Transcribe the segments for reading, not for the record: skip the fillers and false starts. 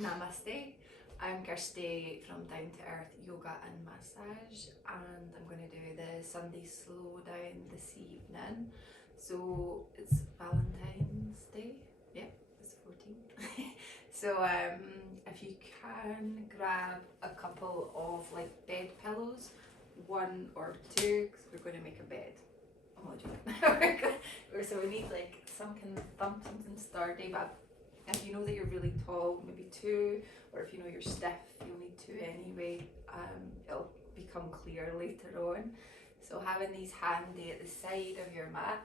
Namaste. I'm Kirsty from Down to Earth Yoga and Massage, and I'm going to do the Sunday slow down this evening. So it's Valentine's Day. Yeah, it's 14th. So if you can grab a couple of like bed pillows, one or two, because we're going to make a bed. I'm not joking. So we need like something sturdy, but if you know that you're really tall, maybe two, or if you know you're stiff, you'll need two anyway. It'll become clear later on. So having these handy at the side of your mat,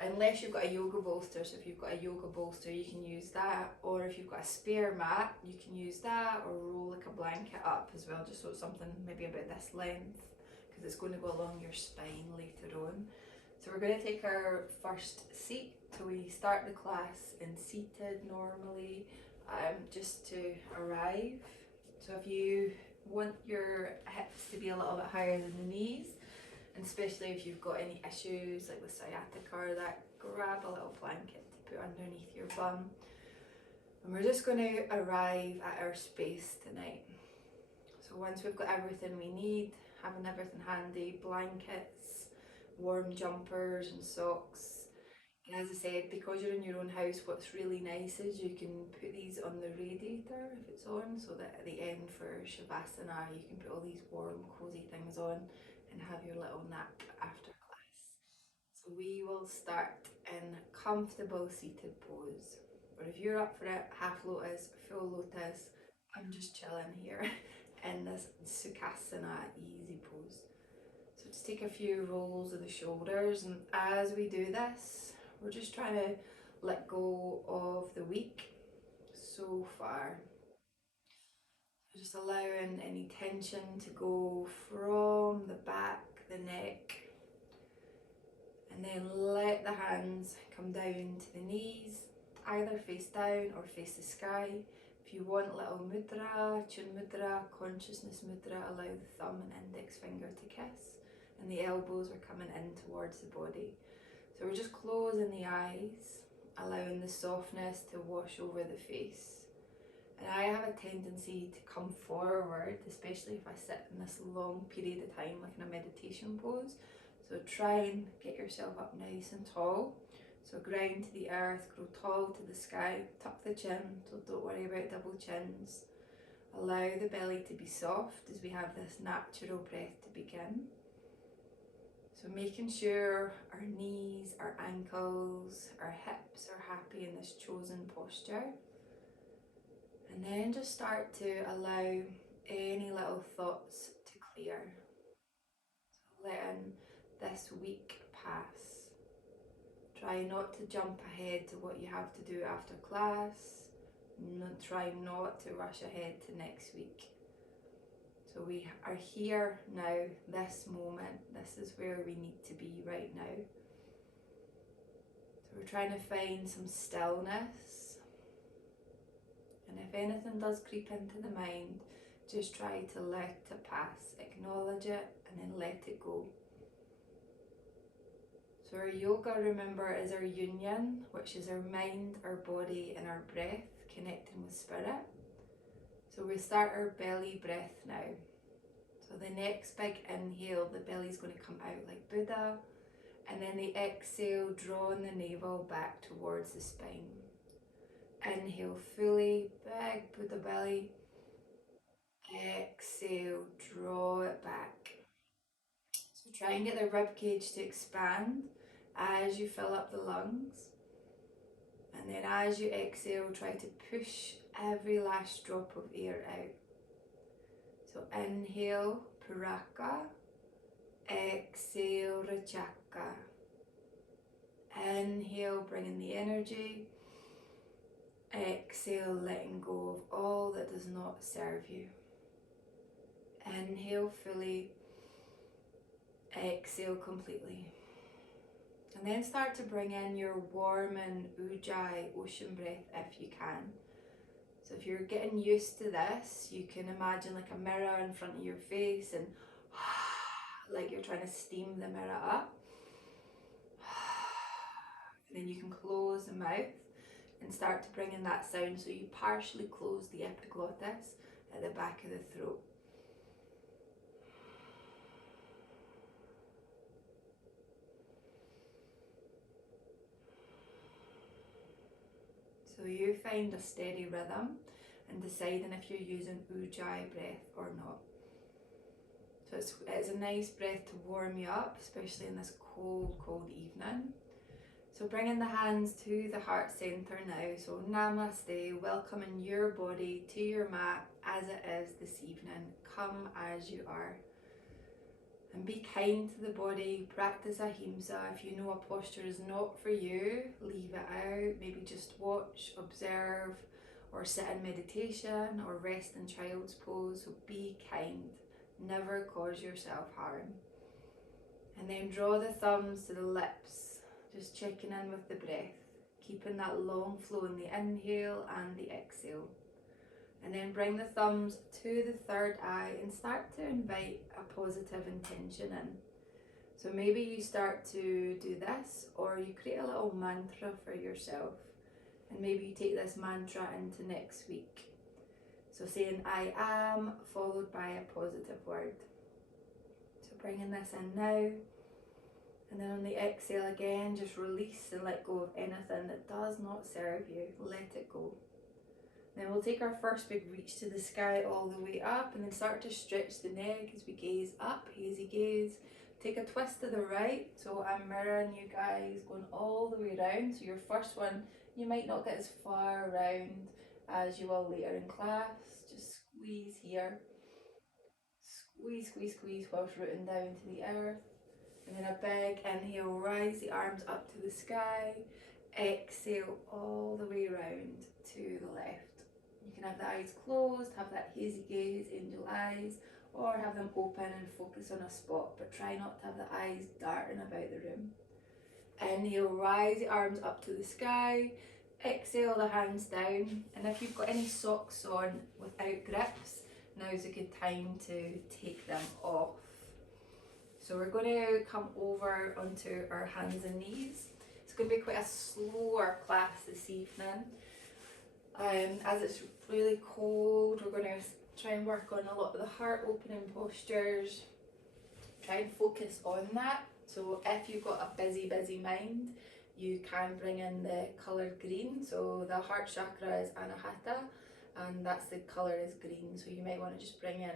unless you've got a yoga bolster, so if you've got a yoga bolster you can use that, or if you've got a spare mat you can use that, or roll like a blanket up as well, just so it's something maybe about this length, because it's going to go along your spine later on. So we're going to take our first seat. So we start the class in seated normally, just to arrive. So if you want your hips to be a little bit higher than the knees, and especially if you've got any issues like with sciatica or that, grab a little blanket to put underneath your bum. And we're just going to arrive at our space tonight. So once we've got everything we need, having everything handy, blankets, warm jumpers and socks. And as I said, because you're in your own house, what's really nice is you can put these on the radiator if it's on, so that at the end for Shavasana you can put all these warm cozy things on and have your little nap after class. So we will start in comfortable seated pose, or if you're up for it, half lotus, full lotus. I'm just chilling here in this Sukhasana easy pose. So just take a few rolls of the shoulders, and as we do this, we're just trying to let go of the week so far. Just allowing any tension to go from the back, the neck, and then let the hands come down to the knees, either face down or face the sky. If you want little mudra, chin mudra, consciousness mudra, allow the thumb and index finger to kiss, and the elbows are coming in towards the body. So we're just closing the eyes, allowing the softness to wash over the face. And I have a tendency to come forward, especially if I sit in this long period of time, like in a meditation pose. So try and get yourself up nice and tall. So ground to the earth, grow tall to the sky, tuck the chin, so don't worry about double chins. Allow the belly to be soft as we have this natural breath to begin. So making sure our knees, our ankles, our hips are happy in this chosen posture. And then just start to allow any little thoughts to clear. So letting this week pass. Try not to jump ahead to what you have to do after class. Try not to rush ahead to next week. So we are here now, this moment. This is where we need to be right now. So we're trying to find some stillness. And if anything does creep into the mind, just try to let it pass. Acknowledge it and then let it go. So our yoga, remember, is our union, which is our mind, our body and our breath connecting with spirit. So we start our belly breath now. So the next big inhale, the belly's going to come out like Buddha. And then the exhale, drawing the navel back towards the spine. Inhale fully, big Buddha belly. Exhale, draw it back. So try and get the rib cage to expand as you fill up the lungs. And then as you exhale, try to push every last drop of air out. So inhale, Paraka. Exhale, Rajaka. Inhale, bringing the energy. Exhale, letting go of all that does not serve you. Inhale fully. Exhale completely. And then start to bring in your warm and ujjayi ocean breath if you can. So if you're getting used to this, you can imagine like a mirror in front of your face and like you're trying to steam the mirror up. And then you can close the mouth and start to bring in that sound so you partially close the epiglottis at the back of the throat. So you find a steady rhythm and deciding if you're using ujjayi breath or not. So it's a nice breath to warm you up, especially in this cold, cold evening. So bringing the hands to the heart center now. So namaste, welcoming your body to your mat as it is this evening. Come as you are. And be kind to the body, practice ahimsa. If you know a posture is not for you, leave it out. Maybe just watch, observe, or sit in meditation, or rest in child's pose. So be kind, never cause yourself harm. And then draw the thumbs to the lips, just checking in with the breath, keeping that long flow in the inhale and the exhale. And then bring the thumbs to the third eye and start to invite a positive intention in. So maybe you start to do this, or you create a little mantra for yourself. And maybe you take this mantra into next week. So saying I am followed by a positive word. So bringing this in now. And then on the exhale again, just release and let go of anything that does not serve you. Let it go. Then we'll take our first big reach to the sky all the way up, and then start to stretch the neck as we gaze up, hazy gaze. Take a twist to the right, so I'm mirroring you guys going all the way around. So your first one, you might not get as far around as you will later in class. Just squeeze here. Squeeze, squeeze, squeeze whilst rooting down to the earth. And then a big inhale, rise the arms up to the sky. Exhale all the way around to the left. You can have the eyes closed, have that hazy gaze, angel eyes, or have them open and focus on a spot, but try not to have the eyes darting about the room. Inhale, rise the arms up to the sky. Exhale the hands down, and if you've got any socks on without grips, now's a good time to take them off. So we're going to come over onto our hands and knees. It's going to be quite a slower class this evening. As it's really cold, we're going to try and work on a lot of the heart opening postures. Try and focus on that. So if you've got a busy mind, you can bring in the colour green. So the heart chakra is anahata, and that's the colour is green. So you might want to just bring in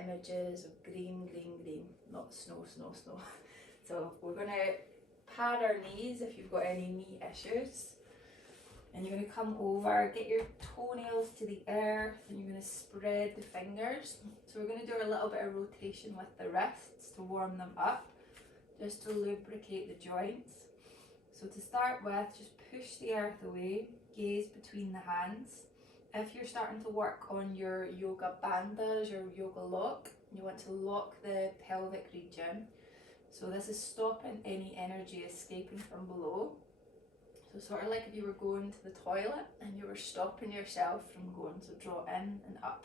images of green, not snow. So we're going to pad our knees if you've got any knee issues. And you're going to come over, get your toenails to the earth, and you're going to spread the fingers. So we're going to do a little bit of rotation with the wrists to warm them up, just to lubricate the joints. So to start with, just push the earth away, gaze between the hands. If you're starting to work on your yoga bandhas, your yoga lock, you want to lock the pelvic region. So this is stopping any energy escaping from below. So sort of like if you were going to the toilet and you were stopping yourself from going. So draw in and up.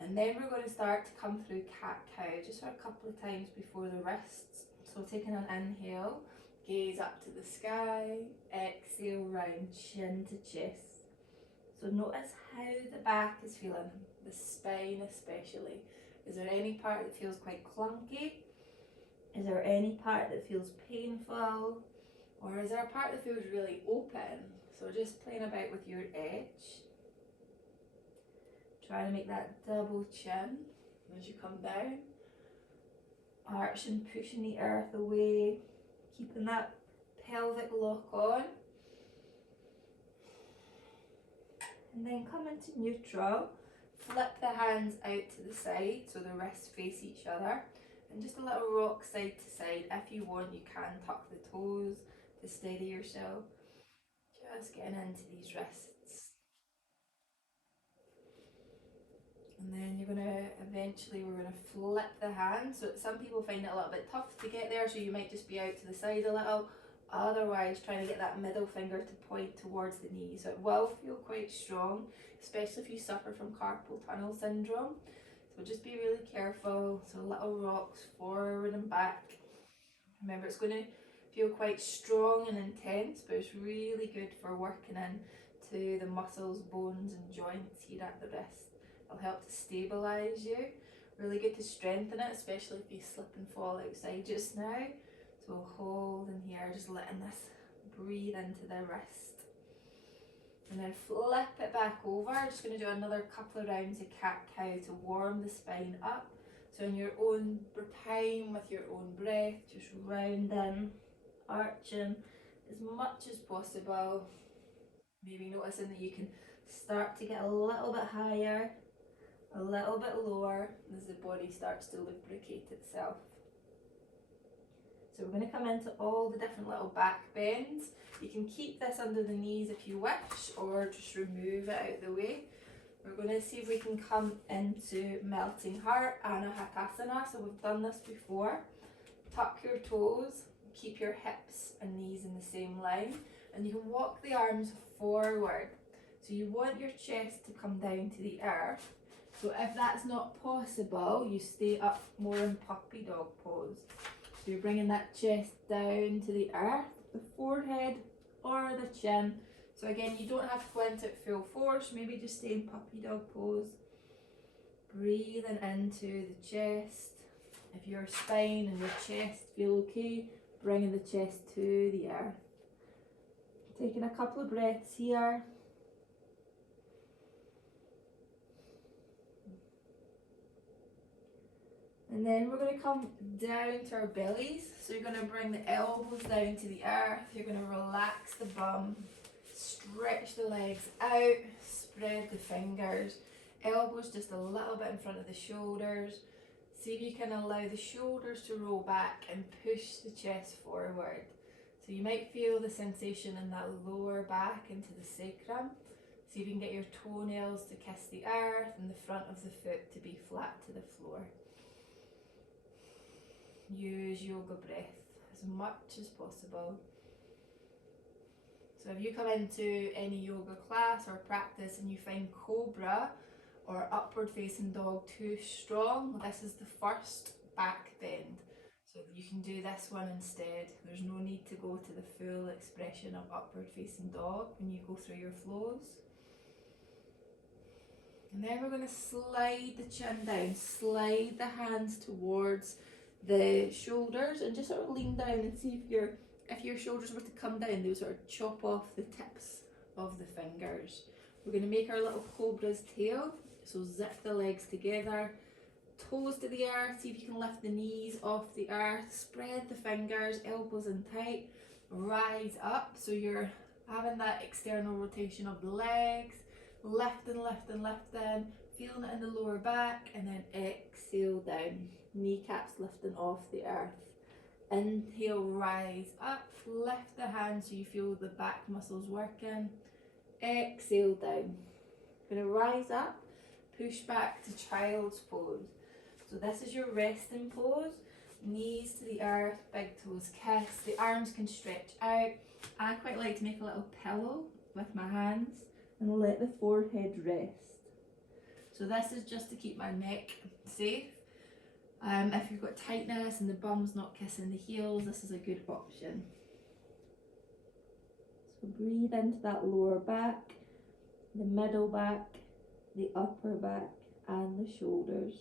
And then we're going to start to come through cat-cow just for a couple of times before the wrists. So taking an inhale, gaze up to the sky, exhale round, chin to chest. So notice how the back is feeling, the spine especially. Is there any part that feels quite clunky? Is there any part that feels painful? Or is there a part that feels really open? So just playing about with your edge. Trying to make that double chin as you come down. Arching, pushing the earth away. Keeping that pelvic lock on. And then come into neutral. Flip the hands out to the side so the wrists face each other. And just a little rock side to side. If you want, you can tuck the toes to steady yourself. Just getting into these wrists. And then we're going to flip the hands. So some people find it a little bit tough to get there, so you might just be out to the side a little. Otherwise, trying to get that middle finger to point towards the knee. So it will feel quite strong, especially if you suffer from carpal tunnel syndrome. So just be really careful. So little rocks forward and back. Remember, it's going to feel quite strong and intense, but it's really good for working in to the muscles, bones and joints here at the wrist. It'll help to stabilise you. Really good to strengthen it, especially if you slip and fall outside just now. So we'll hold in here, just letting this breathe into the wrist. And then flip it back over. Just going to do another couple of rounds of cat-cow to warm the spine up. So in your own time, with your own breath, just rounding, arching as much as possible. Maybe noticing that you can start to get a little bit higher, a little bit lower as the body starts to lubricate itself. So we're going to come into all the different little back bends. You can keep this under the knees if you wish, or just remove it out of the way. We're going to see if we can come into melting heart, Anahakasana. So we've done this before. Tuck your toes, keep your hips and knees in the same line, and you can walk the arms forward. So you want your chest to come down to the earth. So if that's not possible, you stay up more in puppy dog pose. So you're bringing that chest down to the earth, the forehead or the chin. So again, you don't have to go into it full force, maybe just stay in puppy dog pose. Breathing into the chest. If your spine and your chest feel okay, bringing the chest to the earth. Taking a couple of breaths here. And then we're going to come down to our bellies. So you're going to bring the elbows down to the earth. You're going to relax the bum, stretch the legs out, spread the fingers. Elbows just a little bit in front of the shoulders. See if you can allow the shoulders to roll back and push the chest forward. So you might feel the sensation in that lower back into the sacrum. See if you can get your toenails to kiss the earth and the front of the foot to be flat to the floor. Use yoga breath as much as possible. So if you come into any yoga class or practice and you find cobra or upward facing dog too strong, this is the first back bend. So you can do this one instead. There's no need to go to the full expression of upward facing dog when you go through your flows. And then we're going to slide the chin down, slide the hands towards the shoulders and just sort of lean down and see if your shoulders were to come down, they would sort of chop off the tips of the fingers. We're going to make our little cobra's tail. So zip the legs together, toes to the earth, see if you can lift the knees off the earth, spread the fingers, elbows in tight, rise up. So you're having that external rotation of the legs, lifting, lifting, lifting, feeling it in the lower back, and then exhale down. Kneecaps lifting off the earth. Inhale, rise up, lift the hands so you feel the back muscles working. Exhale down. Gonna rise up, push back to child's pose. So this is your resting pose. Knees to the earth, big toes kiss. The arms can stretch out. I quite like to make a little pillow with my hands and let the forehead rest. So this is just to keep my neck safe. If you've got tightness and the bum's not kissing the heels, this is a good option. So breathe into that lower back, the middle back, the upper back and the shoulders.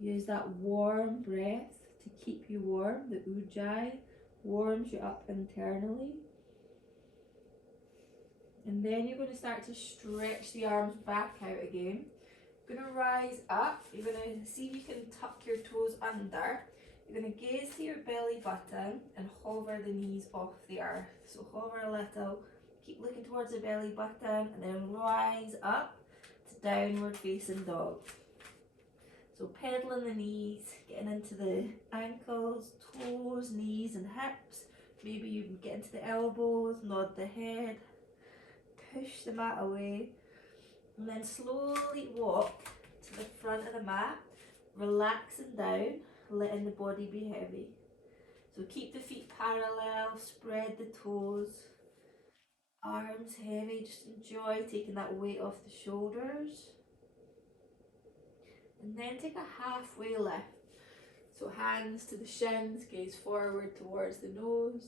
Use that warm breath to keep you warm. The ujjayi warms you up internally. And then you're going to start to stretch the arms back out again. You're going to rise up. You're going to see if you can tuck your toes under. You're going to gaze to your belly button and hover the knees off the earth. So hover a little, keep looking towards the belly button, and then rise up to downward facing dog. So pedaling the knees, getting into the ankles, toes, knees and hips. Maybe you can get into the elbows, nod the head. Push the mat away, and then slowly walk to the front of the mat, relaxing down, letting the body be heavy. So keep the feet parallel, spread the toes, arms heavy, just enjoy taking that weight off the shoulders. And then take a halfway lift. So hands to the shins, gaze forward towards the nose.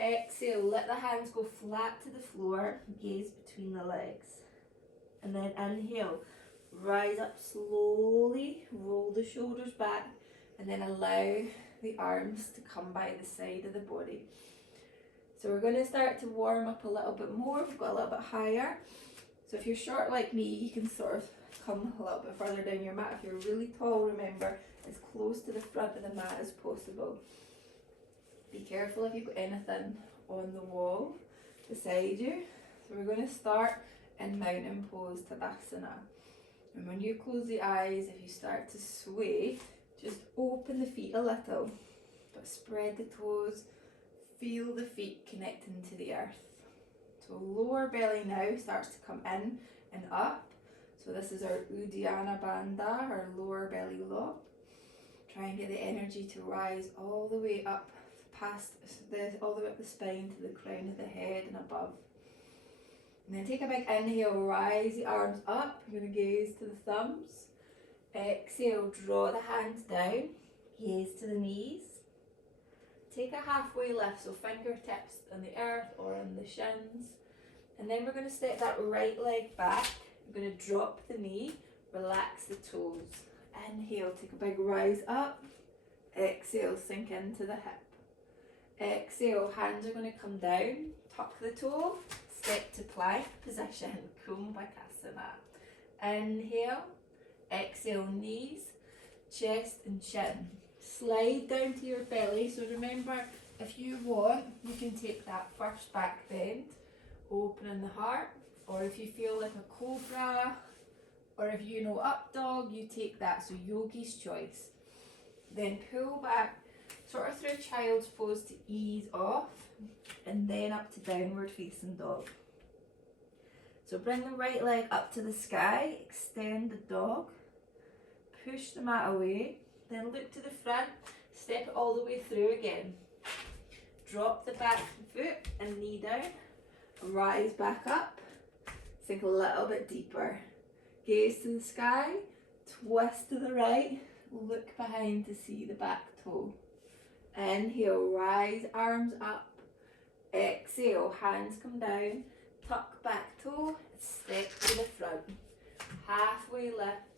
Exhale, let the hands go flat to the floor, gaze between the legs. And then inhale, rise up slowly, roll the shoulders back, and then allow the arms to come by the side of the body. So we're going to start to warm up a little bit more. We've got a little bit higher. So if you're short like me, you can sort of come a little bit further down your mat. If you're really tall, remember, as close to the front of the mat as possible. Be careful if you've got anything on the wall beside you. So we're going to start in mountain pose, Tadasana. And when you close the eyes, if you start to sway, just open the feet a little, but spread the toes, feel the feet connecting to the earth. So lower belly now starts to come in and up. So this is our Uddiyana Bandha, our lower belly lob. Try and get the energy to rise all the way up past all the way up the spine to the crown of the head and above. And then take a big inhale, rise the arms up. You're going to gaze to the thumbs. Exhale, draw the hands down, gaze to the knees. Take a halfway lift, so fingertips on the earth or on the shins. And then we're going to step that right leg back. We're going to drop the knee, relax the toes. Inhale, take a big rise up. Exhale, sink into the hip. Exhale, hands are going to come down, tuck the toe, step to plank position, Kumbhakasana. Inhale, exhale, knees, chest and chin. Slide down to your belly. So remember, if you want, you can take that first back bend, opening the heart, or if you feel like a cobra, or if you know up dog, you take that. So yogi's choice. Then pull back, sort of through child's pose to ease off, and then up to downward facing dog. So bring the right leg up to the sky, extend the dog, push the mat away, then look to the front, step it all the way through again. Drop the back foot and knee down, rise back up, sink a little bit deeper. Gaze to the sky, twist to the right, look behind to see the back toe. Inhale, rise, arms up. Exhale, hands come down, tuck back toe, step to the front. Halfway lift.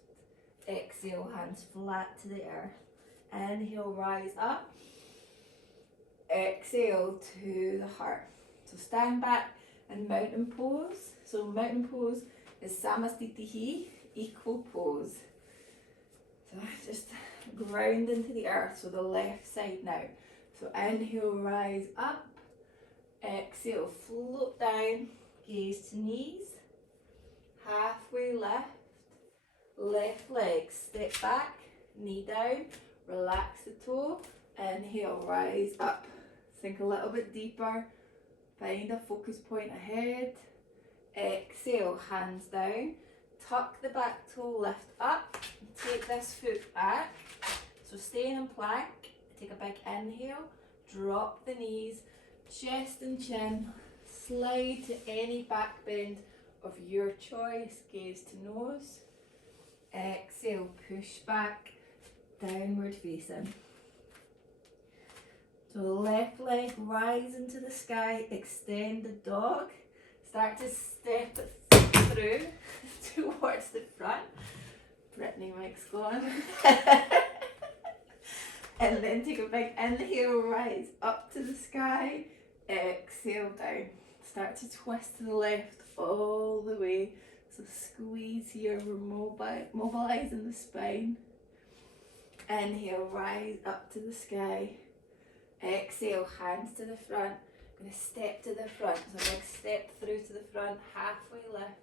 Exhale, hands flat to the earth. Inhale, rise up. Exhale to the heart. So stand back in mountain pose. So mountain pose is Samastitihi, equal pose. So just ground into the earth, so the left side now. So inhale, rise up. Exhale, float down, gaze to knees. Halfway lift. Left leg, step back, knee down, relax the toe. Inhale, rise up. Sink a little bit deeper. Find a focus point ahead. Exhale, hands down. Tuck the back toe, lift up. Take this foot back. So stay in plank. Take a big inhale. Drop the knees, chest and chin. Slide to any back bend of your choice. Gaze to nose. Exhale, push back, downward facing. So left leg, rise into the sky, extend the dog. Start to step it through towards the front. Brittany mic's gone. And then take a big inhale, rise up to the sky. Exhale down. Start to twist to the left all the way. So squeeze here, we're mobilizing the spine. Inhale, rise up to the sky. Exhale, hands to the front. I'm going to step to the front. So big step through to the front, halfway lift.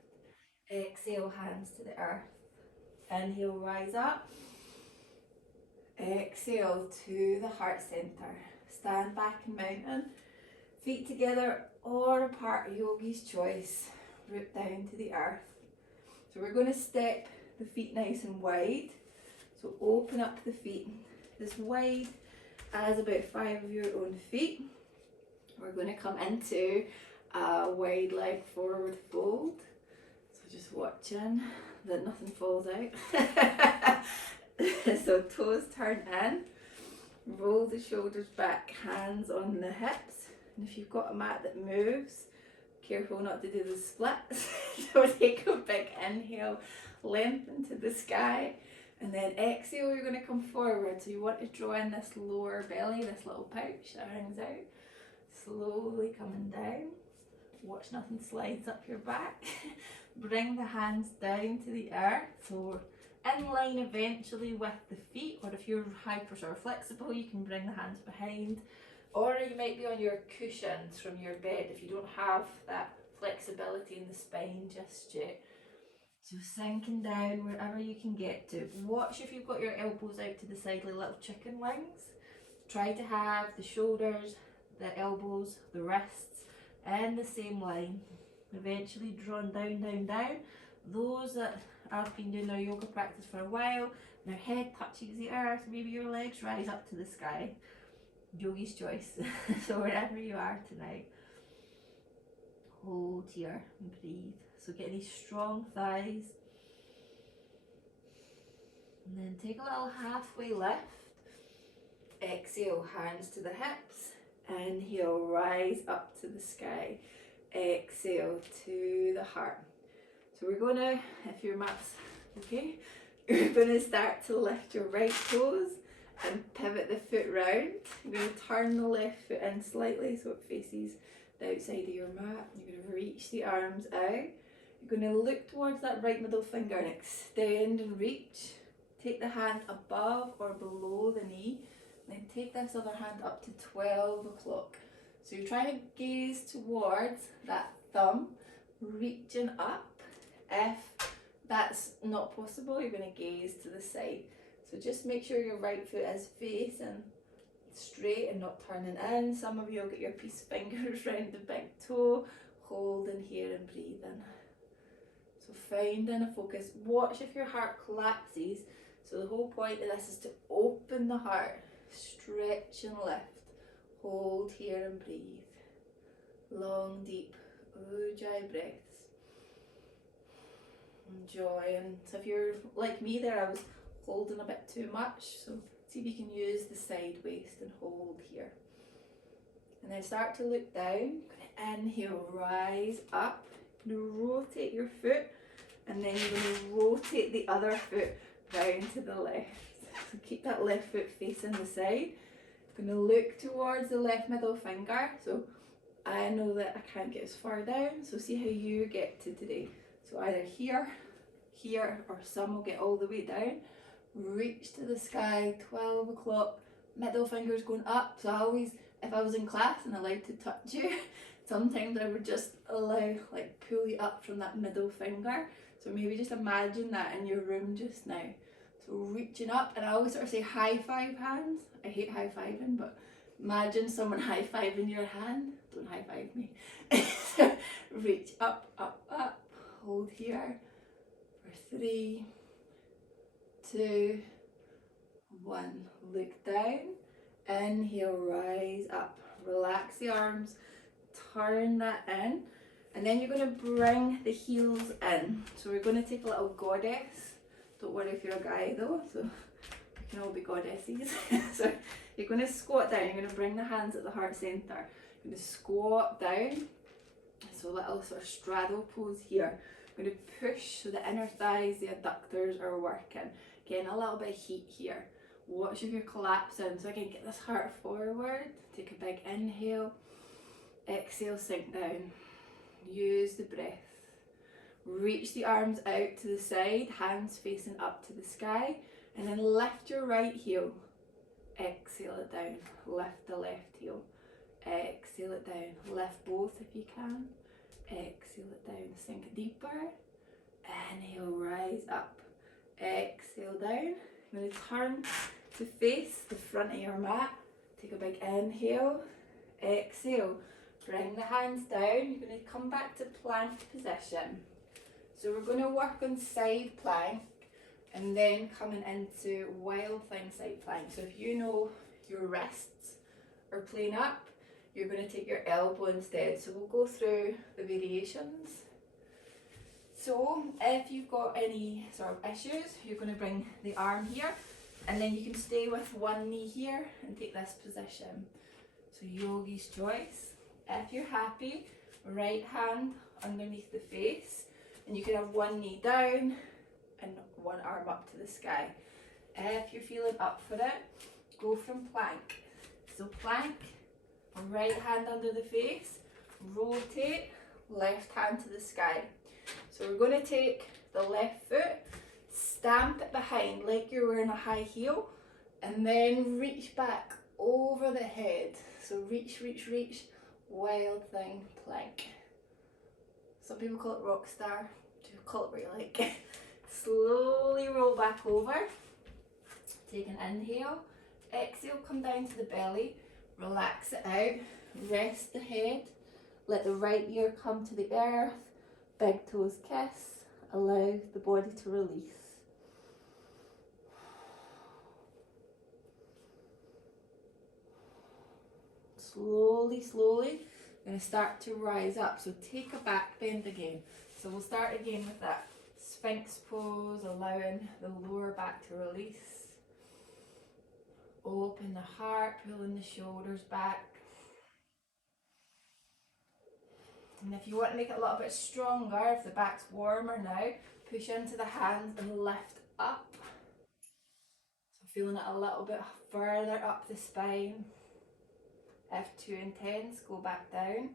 Exhale, hands to the earth. Inhale, rise up. Exhale to the heart center. Stand back in mountain. Feet together or apart, yogi's choice. Root down to the earth. So we're going to step the feet nice and wide. So open up the feet as wide as about 5 of your own feet. We're going to come into a wide leg forward fold. So just watching that nothing falls out. So toes turn in. Roll the shoulders back, hands on the hips. And if you've got a mat that moves, careful not to do the splits. So take a big inhale, lengthen to the sky, and then exhale, you're going to come forward. So you want to draw in this lower belly, this little pouch that hangs out. Slowly coming down. Watch nothing slides up your back. Bring the hands down to the earth. So in line eventually with the feet, or if you're hyper or flexible, you can bring the hands behind. Or you might be on your cushions from your bed if you don't have that flexibility in the spine just yet. So sinking down wherever you can get to. Watch if you've got your elbows out to the side like little chicken wings. Try to have the shoulders, the elbows, the wrists in the same line. Eventually drawn down, down, down. Those that have been doing their yoga practice for a while, their head touches the earth, maybe your legs rise up to the sky. Yogi's choice. So wherever you are tonight, hold here and breathe. So get these strong thighs. And then take a little halfway lift. Exhale, hands to the hips. Inhale, rise up to the sky. Exhale to the heart. So we're gonna, if your mat's okay, you're gonna start to lift your right toes and pivot the foot round. You're gonna turn the left foot in slightly so it faces the outside of your mat. You're gonna reach the arms out. You're gonna look towards that right middle finger and extend and reach. Take the hand above or below the knee. Then take this other hand up to 12 o'clock. So you're trying to gaze towards that thumb, reaching up. If that's not possible, you're going to gaze to the side. So just make sure your right foot is facing straight and not turning in. Some of you will get your peace fingers around the big toe. Holding here and breathing. So finding a focus. Watch if your heart collapses. So the whole point of this is to open the heart. Stretch and lift. Hold here and breathe. Long, deep Ujjayi breaths. Enjoy. And so if you're like me there, I was holding a bit too much. So see if you can use the side waist and hold here. And then start to look down. Inhale, rise up. You're going to rotate your foot. And then you're going to rotate the other foot round to the left. So keep that left foot facing the side. I'm going to look towards the left middle finger. So I know that I can't get as far down. So see how you get to today. So either here, here, or some will get all the way down. Reach to the sky, 12 o'clock. Middle finger's going up. So I always, if I was in class and allowed to touch you, sometimes I would just allow, like pull you up from that middle finger. So maybe just imagine that in your room just now. So reaching up, and I always sort of say high five hands. I hate high fiving, but imagine someone high fiving your hand. Don't high five me. So reach up, up, up. Hold here for 3, 2, 1. Look down. Inhale, rise up. Relax the arms. Turn that in. And then you're going to bring the heels in. So we're going to take a little goddess. Don't worry if you're a guy though, so we can all be goddesses. So you're going to squat down, you're going to bring the hands at the heart centre. You're going to squat down, so a little sort of straddle pose here. You're going to push so the inner thighs, the adductors are working. Getting a little bit of heat here. Watch if you're collapsing. So again, get this heart forward, take a big inhale, exhale, sink down. Use the breath. Reach the arms out to the side, hands facing up to the sky, and then lift your right heel. Exhale it down. Lift the left heel. Exhale it down. Lift both if you can. Exhale it down. Sink deeper. Inhale, rise up. Exhale down. I'm going to turn to face the front of your mat. Take a big inhale. Exhale. Bring the hands down. You're going to come back to plank position. So we're going to work on side plank and then coming into wild thing side plank. So if you know your wrists are playing up, you're going to take your elbow instead. So we'll go through the variations. So if you've got any sort of issues, you're going to bring the arm here. And then you can stay with one knee here and take this position. So yogi's choice. If you're happy, right hand underneath the face, and you can have one knee down and one arm up to the sky. If you're feeling up for it, go from plank. So plank, right hand under the face, rotate, left hand to the sky. So we're going to take the left foot, stamp it behind like you're wearing a high heel, and then reach back over the head. So reach, reach, reach, wild thing plank. Some people call it rock star, you call it what you like. Slowly roll back over, take an inhale, exhale, come down to the belly, relax it out, rest the head, let the right ear come to the earth, big toes kiss, allow the body to release. Slowly, slowly, I'm going to start to rise up. So take a back bend again. So we'll start again with that Sphinx pose, allowing the lower back to release. Open the heart, pulling the shoulders back. And if you want to make it a little bit stronger, if the back's warmer now, push into the hands and lift up. So feeling it a little bit further up the spine. If too intense, go back down.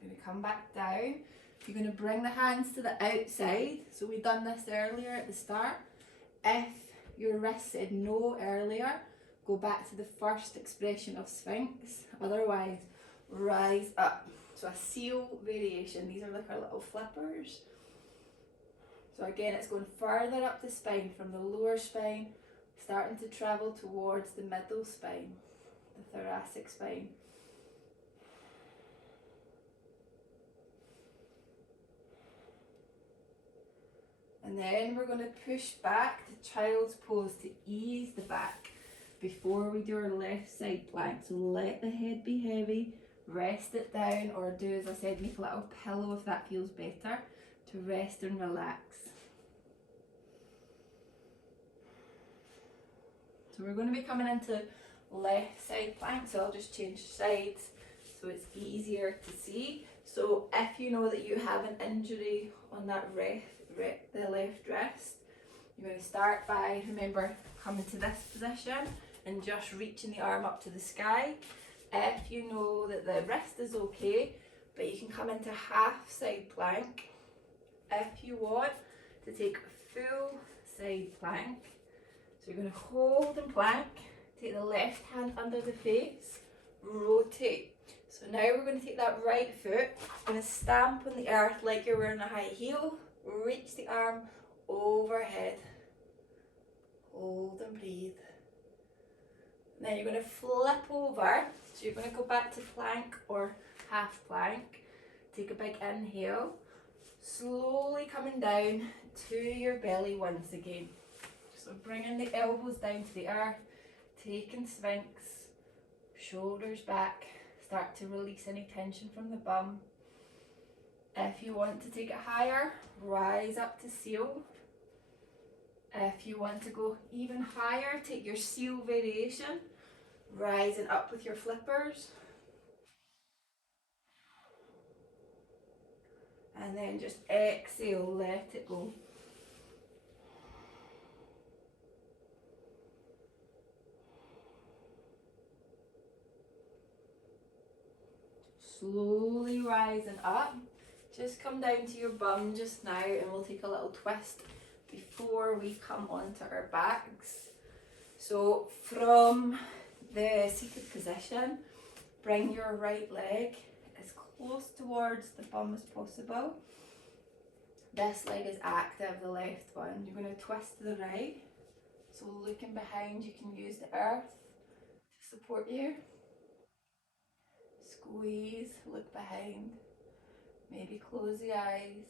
You're going to come back down. You're going to bring the hands to the outside. So we've done this earlier at the start. If your wrist said no earlier, go back to the first expression of Sphinx. Otherwise, rise up. So a seal variation. These are like our little flippers. So again, it's going further up the spine from the lower spine, starting to travel towards the middle spine, the thoracic spine. And then we're going to push back to child's pose to ease the back before we do our left side plank. So let the head be heavy, rest it down, or do as I said, make a little pillow if that feels better, to rest and relax. So we're going to be coming into left side plank, so I'll just change sides so it's easier to see. So if you know that you have an injury on that the left wrist, you're going to start by, remember, coming to this position and just reaching the arm up to the sky. If you know that the wrist is okay, but you can come into half side plank. If you want to take full side plank, so you're going to hold in plank, take the left hand under the face, rotate. So now we're going to take that right foot, going to stamp on the earth like you're wearing a high heel, reach the arm overhead, hold and breathe. And then you're going to flip over, so you're going to go back to plank or half plank, take a big inhale, slowly coming down to your belly once again. So bringing the elbows down to the earth, taking Sphinx, shoulders back, start to release any tension from the bum. If you want to take it higher, rise up to seal. If you want to go even higher, take your seal variation, rising up with your flippers. And then just exhale, let it go. Slowly rising up. Just come down to your bum just now and we'll take a little twist before we come onto our backs. So from the seated position, bring your right leg as close towards the bum as possible. This leg is active, the left one. You're going to twist to the right. So looking behind, you can use the earth to support you. Squeeze, look behind. Maybe close the eyes.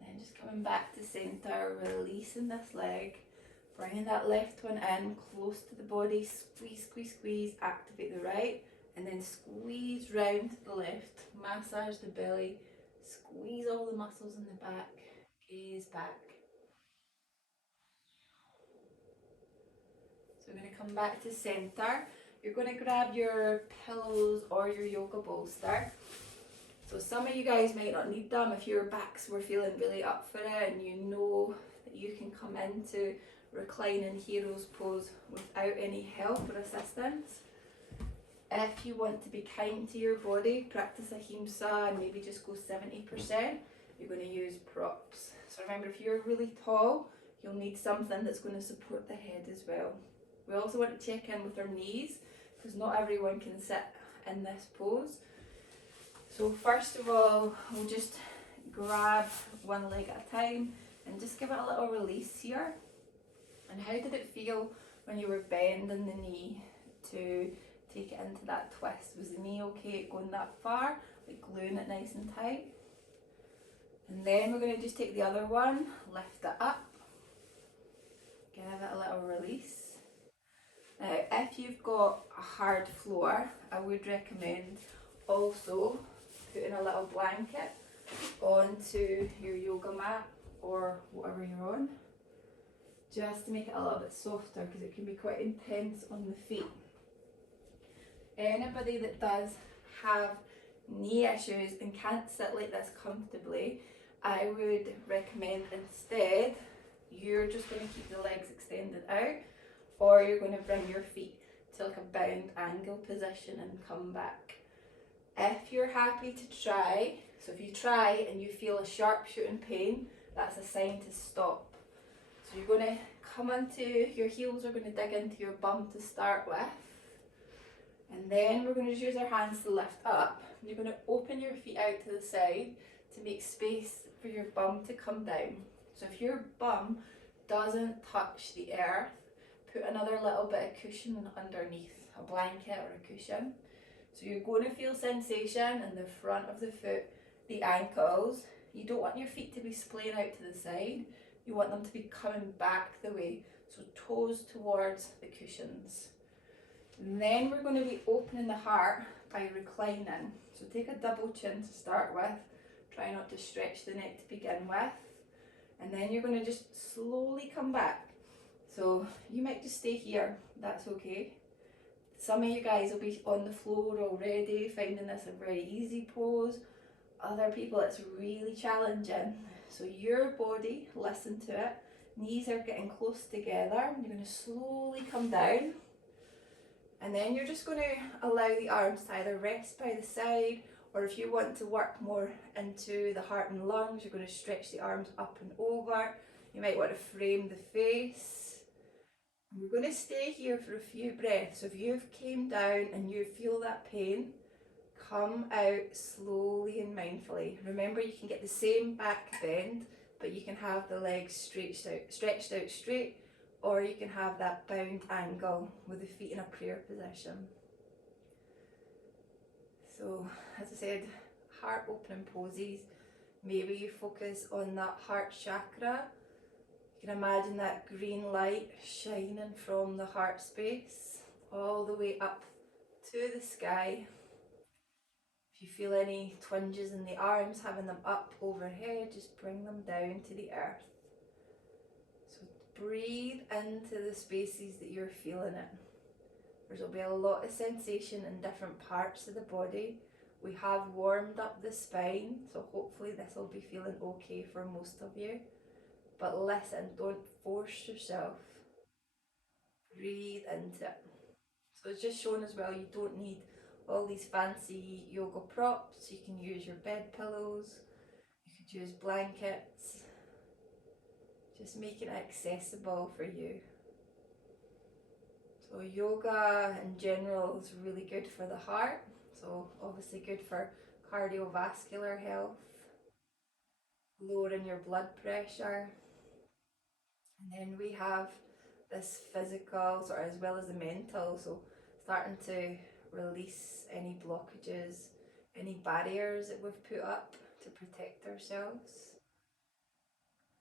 Then just coming back to centre, releasing this leg. Bringing that left one in, close to the body. Squeeze, squeeze, squeeze. Activate the right. And then squeeze round to the left. Massage the belly. Squeeze all the muscles in the back, gaze back. So we're going to come back to center. You're going to grab your pillows or your yoga bolster. So some of you guys might not need them if your backs were feeling really up for it and you know that you can come into reclining hero's pose without any help or assistance. If you want to be kind to your body, practice ahimsa and maybe just go 70%, you're going to use props. So remember, if you're really tall, you'll need something that's going to support the head as well. We also want to check in with our knees because not everyone can sit in this pose. So first of all, we'll just grab one leg at a time and just give it a little release here. And how did it feel when you were bending the knee to take it into that twist? Was the knee okay going that far, like gluing it nice and tight? And then we're going to just take the other one, lift it up, give it a little release. Now, if you've got a hard floor, I would recommend also putting a little blanket onto your yoga mat or whatever you're on, just to make it a little bit softer because it can be quite intense on the feet. Anybody that does have knee issues and can't sit like this comfortably, I would recommend instead you're just going to keep the legs extended out, or you're going to bring your feet to like a bound angle position and come back. If you're happy to try, so if you try and you feel a sharp shooting pain, that's a sign to stop. So you're going to come onto your heels, are going to dig into your bum to start with. And then we're going to just use our hands to lift up. You're going to open your feet out to the side to make space for your bum to come down. So if your bum doesn't touch the earth, put another little bit of cushion underneath, a blanket or a cushion. So you're going to feel sensation in the front of the foot, the ankles. You don't want your feet to be splaying out to the side. You want them to be coming back the way. So toes towards the cushions. And then we're going to be opening the heart by reclining. So take a double chin to start with. Try not to stretch the neck to begin with. And then you're going to just slowly come back. So you might just stay here, that's okay. Some of you guys will be on the floor already, finding this a very easy pose. Other people it's really challenging. So your body, listen to it. Knees are getting close together. You're going to slowly come down. And then you're just going to allow the arms to either rest by the side, or if you want to work more into the heart and lungs, you're going to stretch the arms up and over. You might want to frame the face. We're going to stay here for a few breaths. So if you've came down and you feel that pain, come out slowly and mindfully. Remember, you can get the same back bend, but you can have the legs stretched out straight, or you can have that bound angle with the feet in a prayer position. So, as I said, heart opening poses. Maybe you focus on that heart chakra. You can imagine that green light shining from the heart space all the way up to the sky. If you feel any twinges in the arms, having them up overhead, just bring them down to the earth. So breathe into the spaces that you're feeling it. There'll be a lot of sensation in different parts of the body. We have warmed up the spine, so hopefully this will be feeling okay for most of you. But listen, don't force yourself. Breathe into it. So it's just shown as well, you don't need all these fancy yoga props. You can use your bed pillows, you could use blankets, just making it accessible for you. So yoga in general is really good for the heart, so obviously good for cardiovascular health, lowering your blood pressure. And then we have this physical sort of as well as the mental, so starting to release any blockages, any barriers that we've put up to protect ourselves.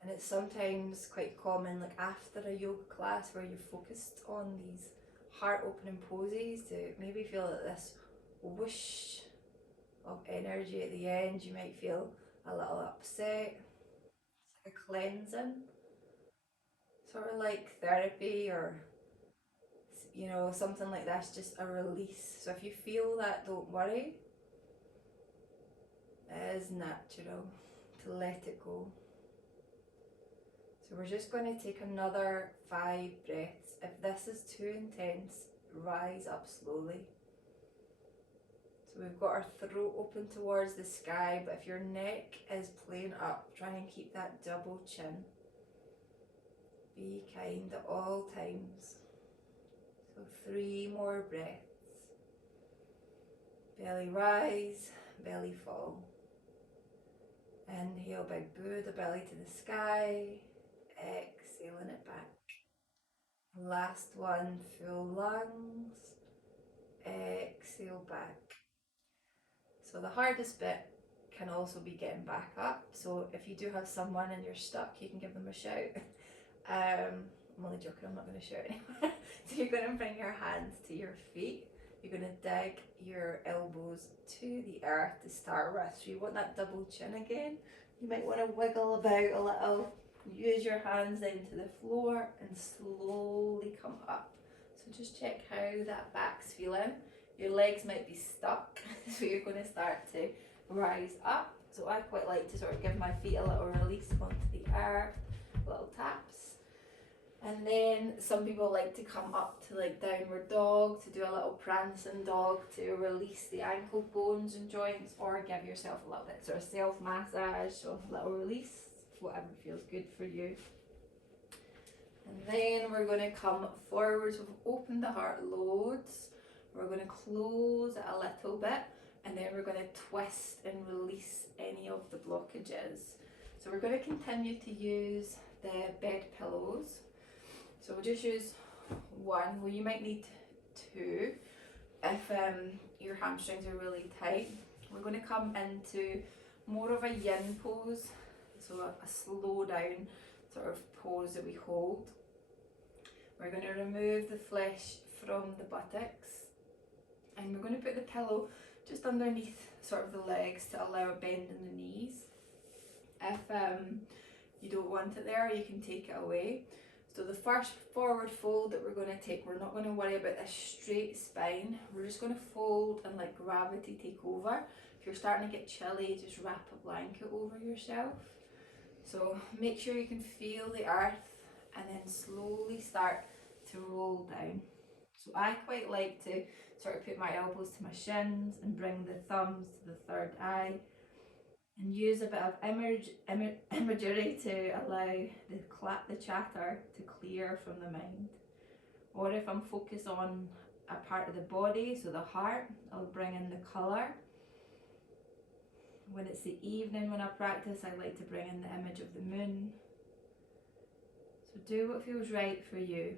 And it's sometimes quite common, like after a yoga class where you're focused on these heart opening poses, to maybe feel like this whoosh of energy at the end. You might feel a little upset. It's like a cleansing, sort of like therapy or something like that's just a release. So if you feel that, don't worry. It is natural to let it go. So we're just going to take another 5 breaths. If this is too intense, rise up slowly. So we've got our throat open towards the sky, but if your neck is playing up, try and keep that double chin. Be kind at all times. So 3 more breaths. Belly rise, belly fall. Inhale, big Buddha belly to the sky. Exhaling it back. Last one, full lungs. Exhale back. So the hardest bit can also be getting back up. So if you do have someone and you're stuck, you can give them a shout. I'm only joking, I'm not going to shout anymore. So you're going to bring your hands to your feet. You're going to dig your elbows to the earth to start with. So you want that double chin again. You might want to wiggle about a little. Use your hands into the floor and slowly come up. So just check how that back's feeling. Your legs might be stuck, so you're going to start to rise up. So I quite like to sort of give my feet a little release onto the earth, little taps. And then some people like to come up to like downward dog, to do a little prancing dog to release the ankle bones and joints, or give yourself a little bit sort of self massage, so a little release, whatever feels good for you. And then we're going to come forward. So we've opened the heart loads. We're going to close it a little bit, and then we're going to twist and release any of the blockages. So we're going to continue to use the bed pillows. So we'll just use one. Well, you might need 2 if your hamstrings are really tight. We're going to come into more of a yin pose, so a slow down sort of pose that we hold. We're going to remove the flesh from the buttocks, and we're going to put the pillow just underneath sort of the legs to allow a bend in the knees. If you don't want it there, you can take it away. So the first forward fold that we're going to take, we're not going to worry about this straight spine. We're just going to fold and let gravity take over. If you're starting to get chilly, just wrap a blanket over yourself. So make sure you can feel the earth and then slowly start to roll down. So I quite like to sort of put my elbows to my shins and bring the thumbs to the third eye, and use a bit of imagery to allow the chatter to clear from the mind. Or if I'm focused on a part of the body, so the heart, I'll bring in the colour. When it's the evening when I practice, I like to bring in the image of the moon. So do what feels right for you.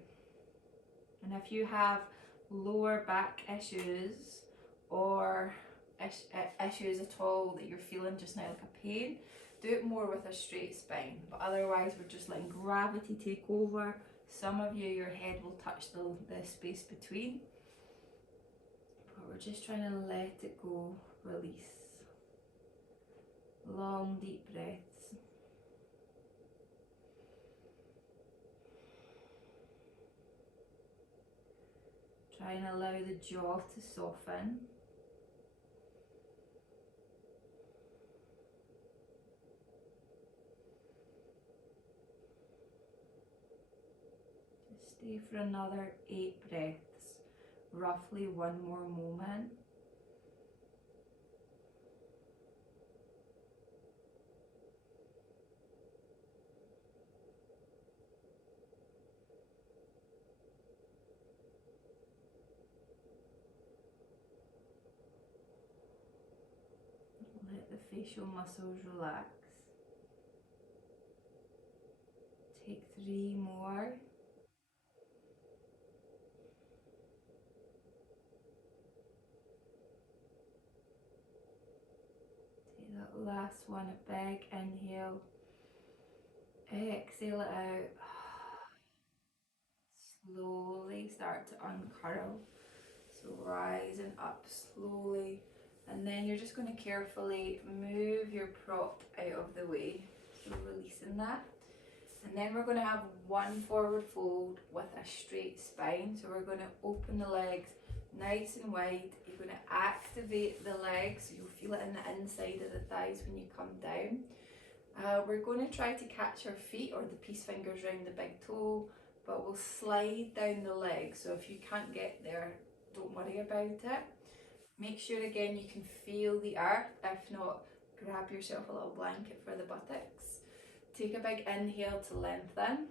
And if you have lower back issues or issues at all that you're feeling just now, like a pain, do it more with a straight spine. But otherwise, we're just letting gravity take over. Some of you, your head will touch the space between, but we're just trying to let it go, release. Long deep breaths. Try and allow the jaw to soften. Just stay for another 8 breaths, roughly 1 more moment. Let the facial muscles relax. Take 3 more. Take that last one, a big inhale. Exhale it out. Slowly start to uncurl. So rising up slowly, And then you're just going to carefully move your prop out of the way, so releasing that. And then we're going to have one forward fold with a straight spine. So we're going to open the legs nice and wide. You're going to activate the legs, so you'll feel it in the inside of the thighs when you come down. We're going to try to catch our feet or the peace fingers round the big toe, but we'll slide down the legs. So if you can't get there, don't worry about it. Make sure again you can feel the earth. If not, grab yourself a little blanket for the buttocks. Take a big inhale to lengthen.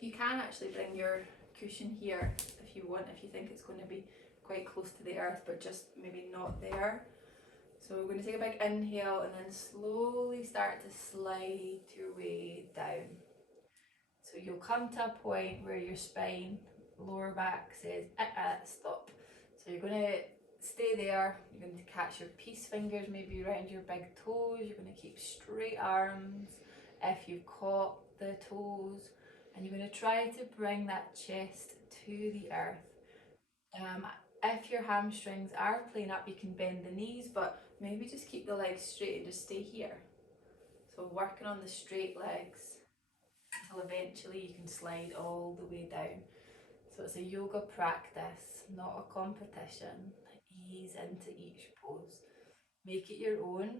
You can actually bring your cushion here if you want, if you think it's going to be quite close to the earth, but just maybe not there. So we're going to take a big inhale and then slowly start to slide your way down. So you'll come to a point where your spine, lower back says, stop. So you're going to stay there. You're going to catch your peace fingers maybe around your big toes. You're going to keep straight arms if you've caught the toes, and you're going to try to bring that chest to the earth. If your hamstrings are playing up, you can bend the knees, but maybe just keep the legs straight and just stay here. So working on the straight legs until eventually you can slide all the way down. So it's a yoga practice, not a competition. Ease into each pose. Make it your own.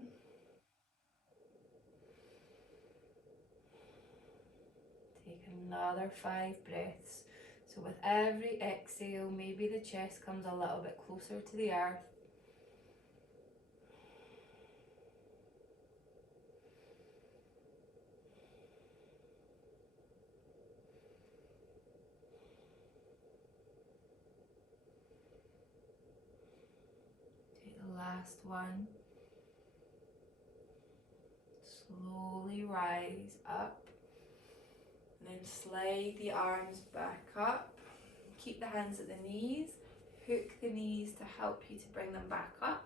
Take another 5 breaths. So with every exhale, maybe the chest comes a little bit closer to the earth. Take the last one. Slowly rise up. And then slide the arms back up. Keep the hands at the knees. Hook the knees to help you to bring them back up.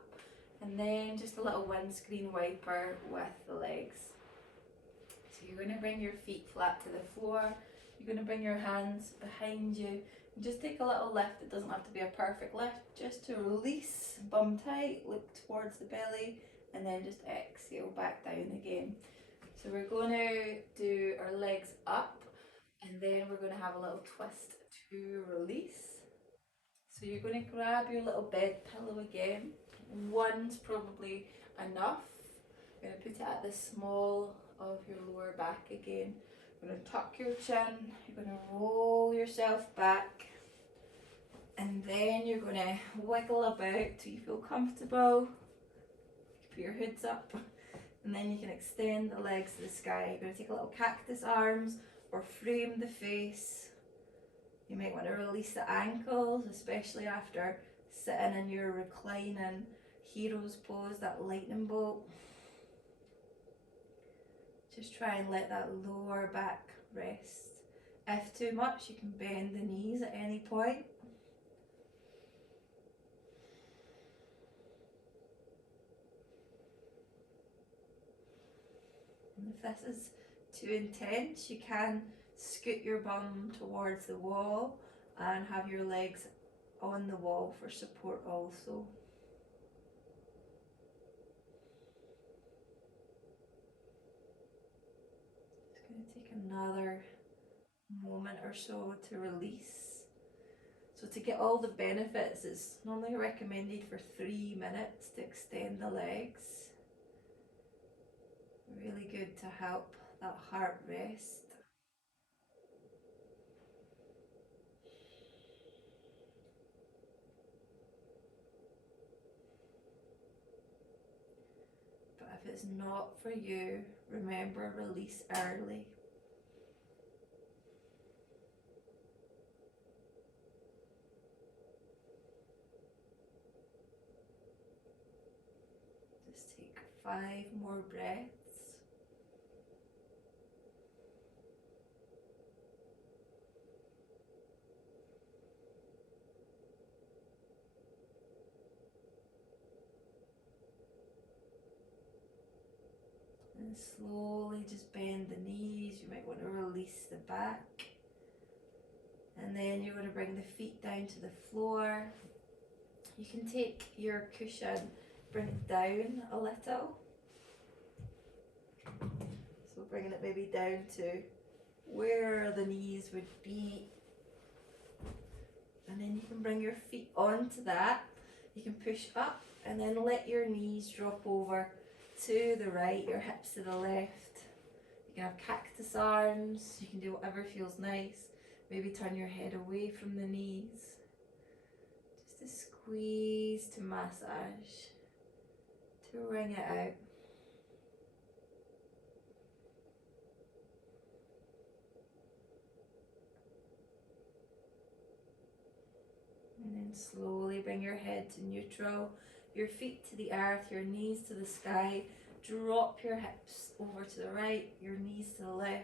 And then just a little windscreen wiper with the legs. So you're going to bring your feet flat to the floor. You're going to bring your hands behind you. And just take a little lift. It doesn't have to be a perfect lift. Just to release, bum tight, look towards the belly. And then just exhale back down again. So we're going to do our legs up. And then we're going to have a little twist to release. So you're going to grab your little bed pillow again. One's probably enough. You're going to put it at the small of your lower back again. You're going to tuck your chin. You're going to roll yourself back. And then you're going to wiggle about till you feel comfortable. Put your hoods up. And then you can extend the legs to the sky. You're going to take a little cactus arms or frame the face. You might want to release the ankles, especially after sitting in your reclining hero's pose, that lightning bolt. Just try and let that lower back rest. If too much, you can bend the knees at any point. And if this is too intense, you can scoot your bum towards the wall and have your legs on the wall for support also. Just going to take another moment or so to release. So to get all the benefits, it's normally recommended for 3 minutes to extend the legs. Really good to help that heart rest. But if it's not for you, remember, release early. Just take 5 more breaths. And slowly just bend the knees. You might want to release the back. And then you're going to bring the feet down to the floor. You can take your cushion bring it down a little. So bringing it maybe down to where the knees would be. And then you can bring your feet onto that. You can push up and then let your knees drop over to the right, your hips to the left. You can have cactus arms, you can do whatever feels nice. Maybe turn your head away from the knees. Just to squeeze, to massage, to wring it out. And then slowly bring your head to neutral, your feet to the earth, your knees to the sky. Drop your hips over to the right, your knees to the left.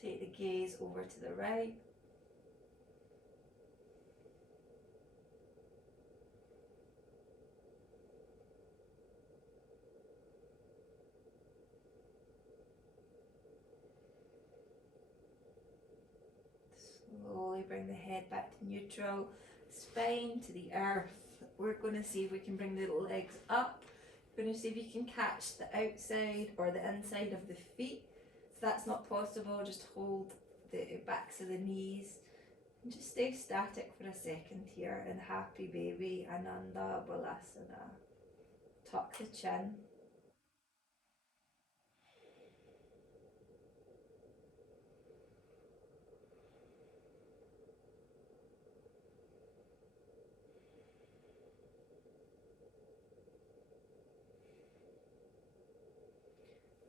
Take the gaze over to the right. Slowly bring the head back to neutral, spine to the earth. We're going to see if we can bring the legs up. We're going to see if you can catch the outside or the inside of the feet. If that's not possible, just hold the backs of the knees and just stay static for a second here in Happy Baby, Ananda Balasana. Tuck the chin.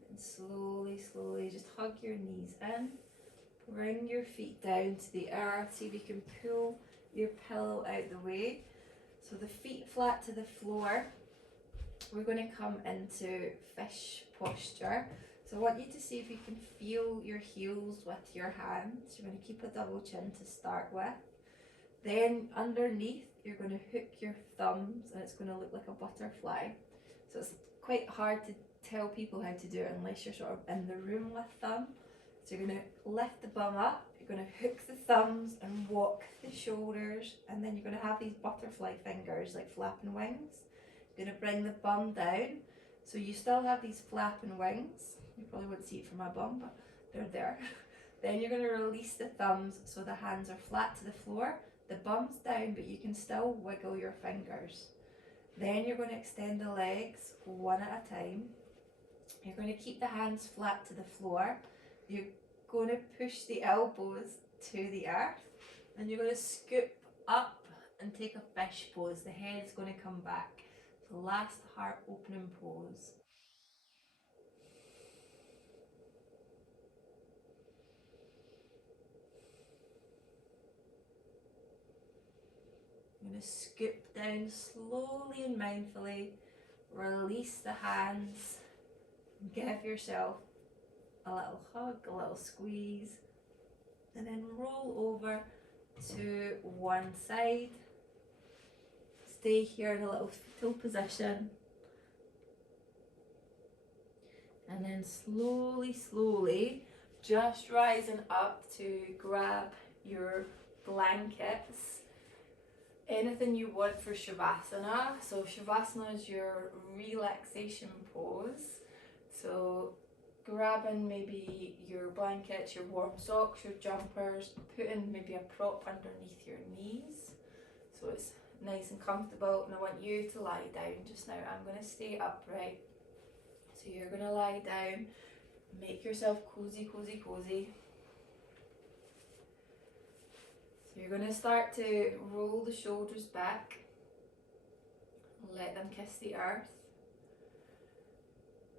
And slowly just hug your knees in. Bring your feet down to the earth. See if you can pull your pillow out the way. So the feet flat to the floor. We're going to come into fish posture. So I want you to see if you can feel your heels with your hands. You're going to keep a double chin to start with. Then underneath, you're going to hook your thumbs and it's going to look like a butterfly. So it's quite hard to tell people how to do it unless you're sort of in the room with them. So you're going to lift the bum up, you're going to hook the thumbs and walk the shoulders, and then you're going to have these butterfly fingers like flapping wings. You're going to bring the bum down, so you still have these flapping wings. You probably won't see it from my bum, but they're there. Then you're going to release the thumbs so the hands are flat to the floor, the bum's down, but you can still wiggle your fingers. Then you're going to extend the legs one at a time. You're going to keep the hands flat to the floor. You're going to push the elbows to the earth, and you're going to scoop up and take a fish pose. The head's going to come back. So last heart opening pose. I'm going to scoop down slowly and mindfully. Release the hands. Give yourself a little hug, a little squeeze, and then roll over to one side. Stay here in a little fetal position, and then slowly just rising up to grab your blankets. Anything you want for Shavasana. So Shavasana is your relaxation pose. So grabbing maybe your blankets, your warm socks, your jumpers, putting maybe a prop underneath your knees so it's nice and comfortable. And I want you to lie down just now. I'm going to stay upright. So you're going to lie down, make yourself cozy. So you're going to start to roll the shoulders back, let them kiss the earth.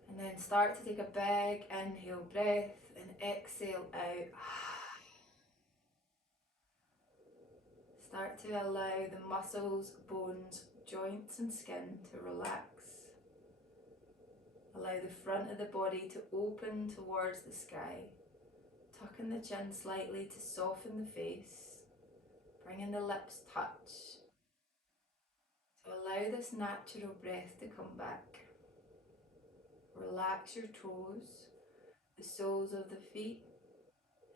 And then start to take a big inhale breath and exhale out. Start to allow the muscles, bones, joints and skin to relax. Allow the front of the body to open towards the sky. Tucking the chin slightly to soften the face. Bringing the lips touch. So allow this natural breath to come back. Relax your toes, the soles of the feet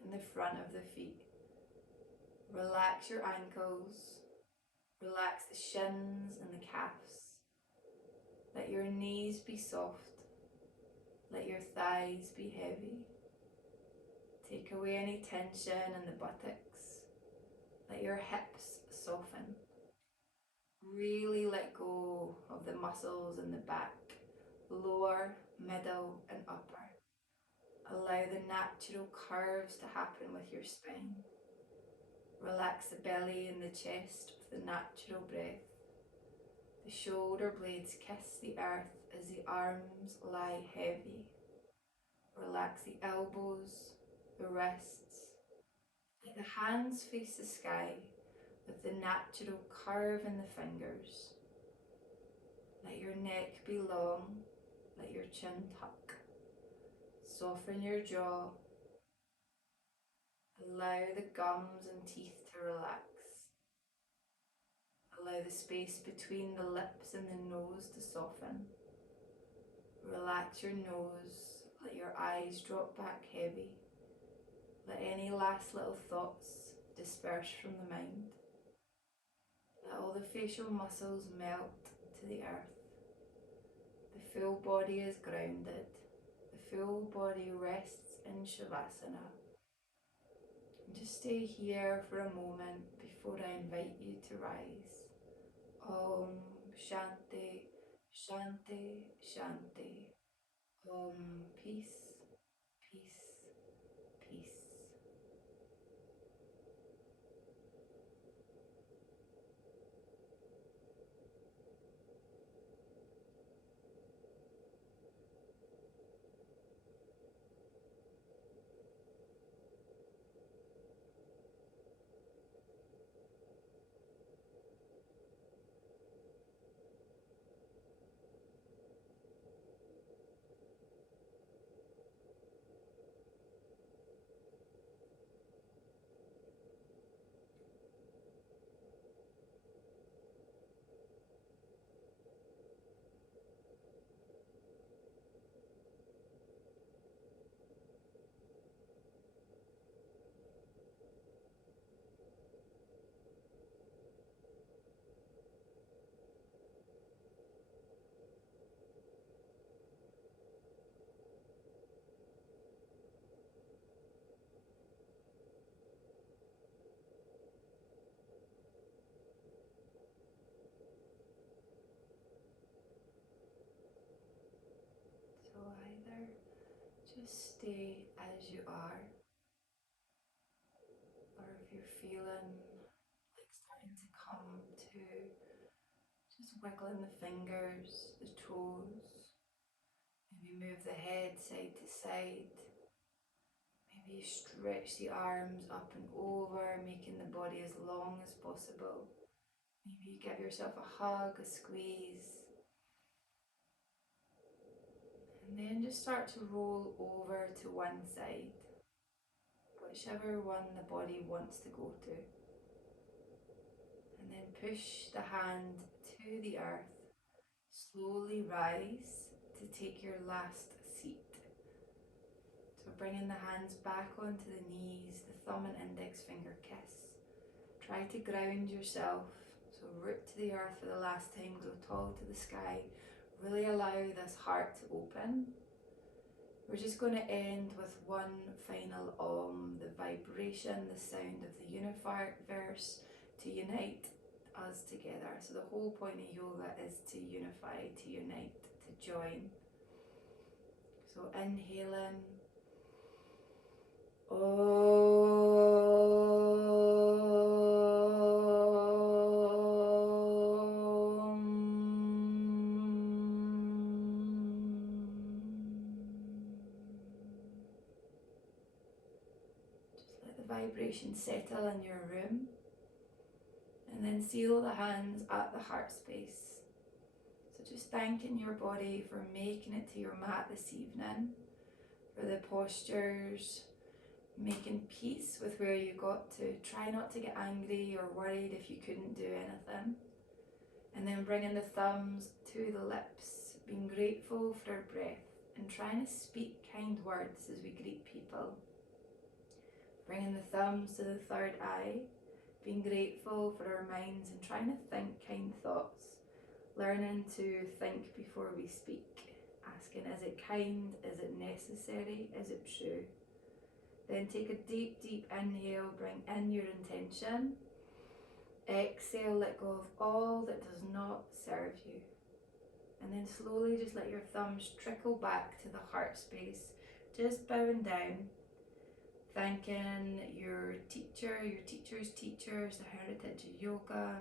and the front of the feet. Relax your ankles, relax the shins and the calves. Let your knees be soft. Let your thighs be heavy. Take away any tension in the buttocks. Let your hips soften. Really let go of the muscles in the back, lower, middle, and upper. Allow the natural curves to happen with your spine. Relax the belly and the chest with the natural breath. The shoulder blades kiss the earth as the arms lie heavy. Relax the elbows, the wrists. Let the hands face the sky with the natural curve in the fingers. Let your neck be long, let your chin tuck. Soften your jaw. Allow the gums and teeth to relax. Allow the space between the lips and the nose to soften. Relax your nose, let your eyes drop back heavy. Let any last little thoughts disperse from the mind. Let all the facial muscles melt to the earth. The full body is grounded. The full body rests in Shavasana. And just stay here for a moment before I invite you to rise. Om Shanti, Shanti, Shanti. Om peace, peace, peace. So either just stay as you are, or if you're feeling like starting to come to, just wiggling the fingers, the toes, maybe move the head side to side, maybe stretch the arms up and over, making the body as long as possible. Maybe give yourself a hug, a squeeze. And then just start to roll over to one side, whichever one the body wants to go to. And then push the hand to the earth. Slowly rise to take your last seat. So bringing the hands back onto the knees, the thumb and index finger kiss. Try to ground yourself. So root to the earth for the last time, grow tall to the sky. Really allow this heart to open. We're just going to end with one final Om, the vibration, the sound of the universe to unite us together. So the whole point of yoga is to unify, to unite, to join. So inhaling vibration settle in your room, and then seal the hands at the heart space. So just thanking your body for making it to your mat this evening, for the postures, making peace with where you got to. Try not to get angry or worried if you couldn't do anything. And then bringing the thumbs to the lips, being grateful for our breath and trying to speak kind words as we greet people. Bringing the thumbs to the third eye, being grateful for our minds and trying to think kind thoughts. Learning to think before we speak, asking, is it kind, is it necessary, is it true? Then take a deep, deep inhale, bring in your intention. Exhale, let go of all that does not serve you. And then slowly just let your thumbs trickle back to the heart space, just bowing down, thanking your teacher, your teacher's teachers, the heritage of yoga.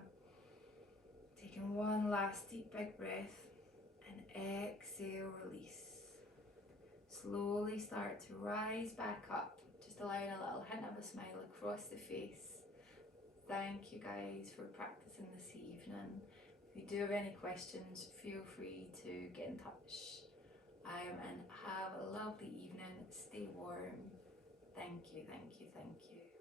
Taking one last deep big breath and exhale, release. Slowly start to rise back up, just allowing a little hint of a smile across the face. Thank you guys for practicing this evening. If you do have any questions, feel free to get in touch. And have a lovely evening. Stay warm. Thank you, thank you, thank you.